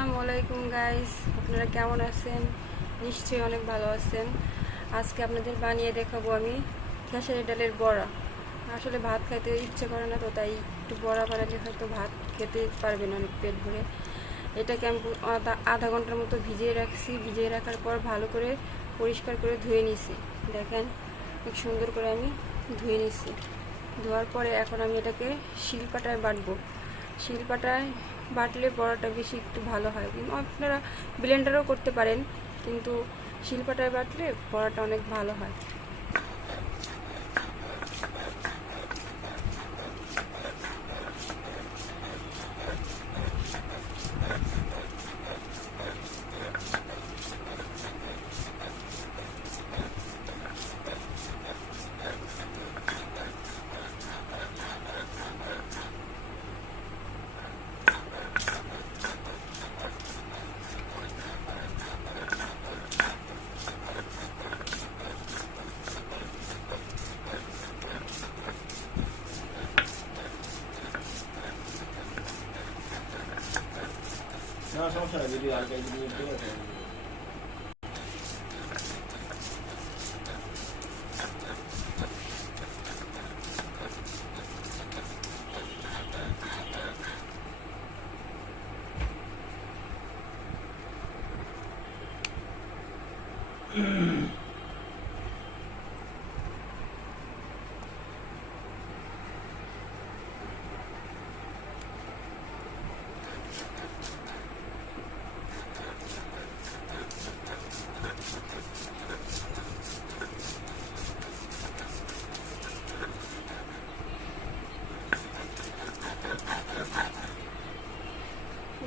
আসসালামু আলাইকুম গাইস, আপনারা কেমন আছেন? নিশ্চয়ই অনেক ভালো আছেন। আজকে আপনাদের বানিয়ে দেখাবো আমি খেসারি ডালের বড়া। আসলে ভাত খাইতে ইচ্ছে করে না, তো তাই একটু বড়া বানালে হয়তো ভাত খেতে পারবেন অনেক পেট ভরে। এটাকে আমি আধা ঘন্টার মতো ভিজিয়ে রাখছি। ভিজিয়ে রাখার পর ভালো করে পরিষ্কার করে ধুয়ে নিছি। দেখেন খুব সুন্দর করে আমি ধুয়ে নিছি। ধোয়ার পরে এখন আমি এটাকে শিলপাটায় বাটবো। শিলপাটায় বাটলে বড়াটা বেশি একটু ভালো হয়, কিন্তু আপনারা ব্লেন্ডারও করতে পারেন, কিন্তু শিলপাটায় বাটলে বড়াটা অনেক ভালো হয়। না সমস্যা নেই, যদি আর কাজ দিয়ে ঠিক আছে।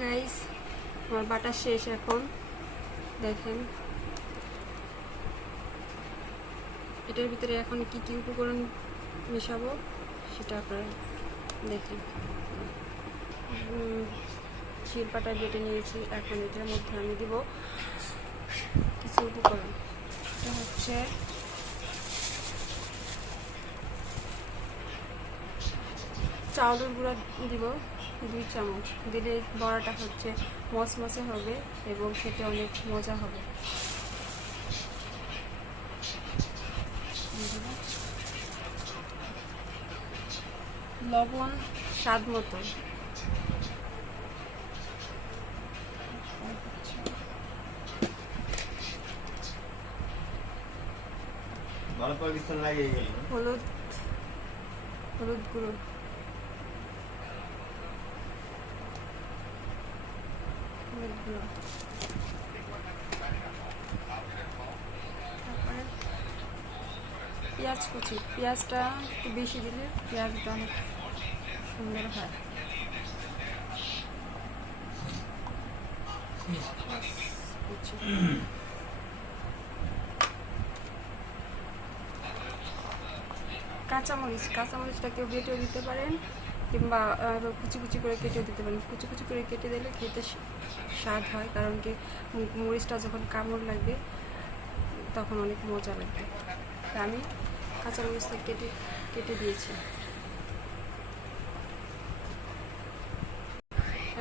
গাইস, আমার বাটা শেষ। এখন দেখেন এটার ভিতরে এখন কি কি উপকরণ মেশাবো সেটা আপনারা দেখেন। শিলপাটা বেটে নিয়েছি। এখন এটার মধ্যে আমি দিব কিছু উপকরণ। এটা হচ্ছে চাউলের গুঁড়া দিব 2 চামচ। দিলে বড়াটা হচ্ছে মচমচে হবে এবং খেতে অনেক মজা হবে। লবণ স্বাদ মতো। ভালো পাকিস্তান লাগিয়ে গেল। হলুদ গুঁড়ো। তারপরে পেঁয়াজ কুচি। পেঁয়াজটা একটু বেশি দিলে পেঁয়াজটা অনেক সুন্দর হয়। কাঁচামরিচটা কেউ বেটেও দিতে পারেন, কিংবা কুচি কুচি করে কেটেও দিতে পারেন। কুচি কুচি করে কেটে দিলে খেতে স্বাদ হয়, কারণ কি মরিচটা যখন কামড় লাগবে তখন অনেক মজা লাগবে। আমি কাঁচামরিচটা কেটে দিয়েছি।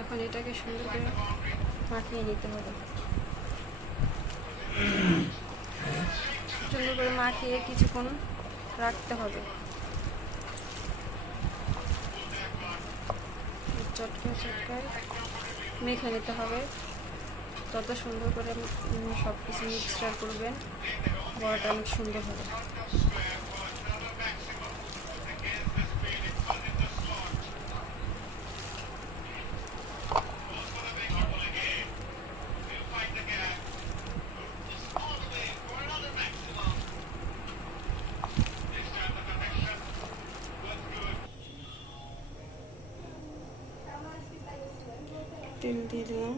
এখন এটাকে সুন্দর করে মাখিয়ে নিতে হবে। সুন্দর করে মাখিয়ে কিছুক্ষণ রাখতে হবে। চটকায় মেখে নিতে হবে। তত সুন্দর করে সব কিছু মিক্সচার করবেন, বড়াটা অনেক সুন্দর হবে। তেল দিয়ে দিলাম।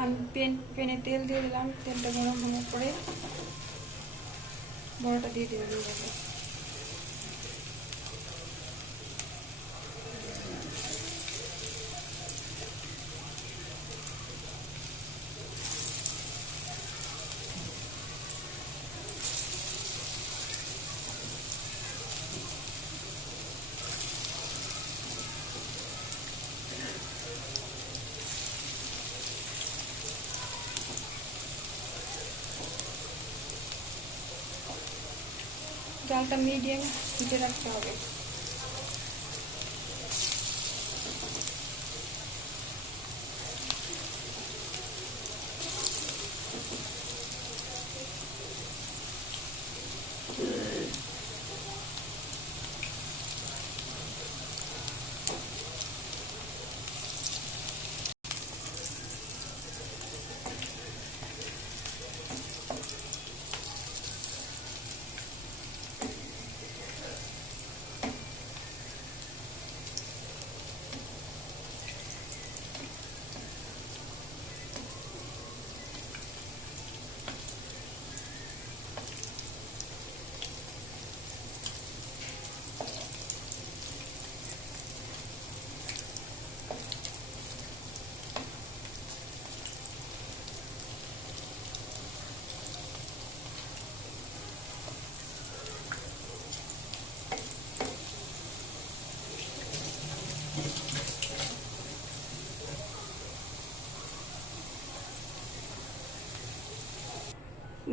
আমি পেনে তেল দিয়ে দিলাম। তেলটা গরম হওয়ার পরে বড়াটা দিয়ে দিলাম। হালকা মিডিয়াম হিটে রাখতে হবে।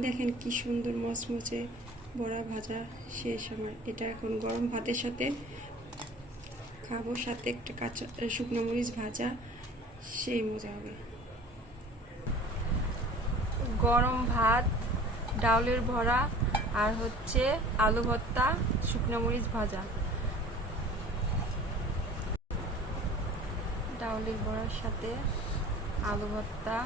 দেখেন কি সুন্দর মচমচে বড়া ভাজা শেষ আমার। এটা এখন গরম ভাতের সাথে খাবো, সাথে একটা কাঁচা শুকনো মরিচ ভাজা, সেই মজা হবে। গরম ভাত, ডাউলের বড়া আর হচ্ছে আলু ভর্তা, শুকনো মরিচ ভাজা। ডাউলের বড়ার সাথে আলু ভর্তা,